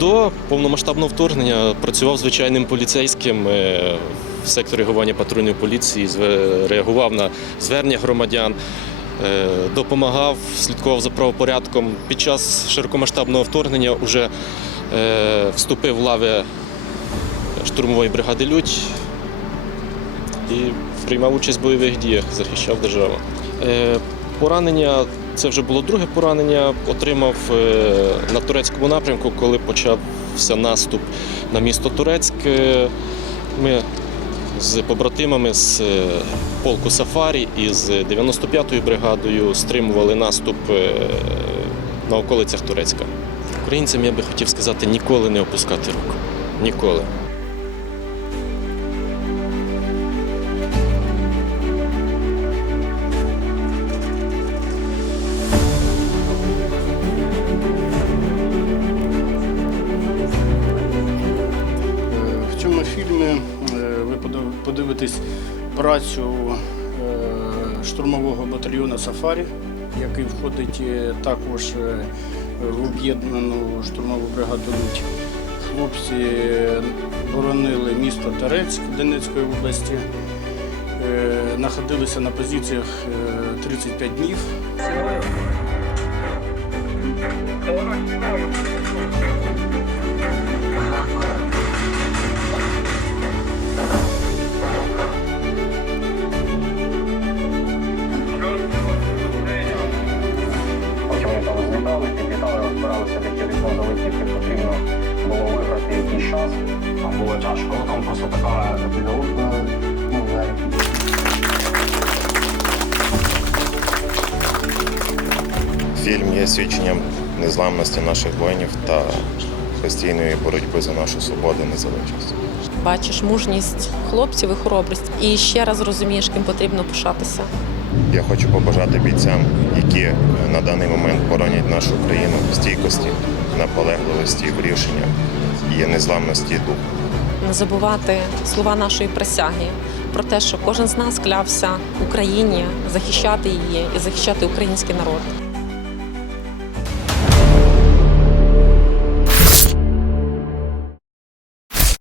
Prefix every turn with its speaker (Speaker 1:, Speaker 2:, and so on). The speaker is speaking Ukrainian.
Speaker 1: До повномасштабного вторгнення працював звичайним поліцейським е, в секторі реагування патрульної поліції, реагував на звернення громадян, е, допомагав, слідкував за правопорядком. Під час широкомасштабного вторгнення вже е, вступив в лави штурмової бригади Людь і приймав участь в бойових діях, захищав державу. Поранення це вже було друге поранення. Отримав е, на турецькому напрямку, коли почався наступ на місто Турецьк. Е, Ми з побратимами з е, полку Сафарі і з 95-ю бригадою стримували наступ на околицях Турецька. Українцям я би хотів сказати ніколи не опускати рук. Ніколи.
Speaker 2: Фільмі е, ви подивитесь працю е, штурмового батальйону Сафарі, який входить е, також в об'єднану штурмову бригаду Луть. Хлопці боронили місто Терецьк Донецької області, знаходилися на позиціях е, 35 днів.
Speaker 3: Там було тяжко, але там просто така підготовка, ну,
Speaker 4: Фільм є свідченням незламності наших воїнів та постійної боротьби за нашу свободу і незалежність.
Speaker 5: Бачиш мужність хлопців і хоробрість, і ще раз розумієш, ким потрібно пишатися.
Speaker 4: Я хочу побажати бійцям, які на даний момент боронять нашу країну стійкості, наполегливості в рішеннях і незламності духу.
Speaker 5: Не забувати слова нашої присяги про те, що кожен з нас клявся Україні захищати її і захищати український народ.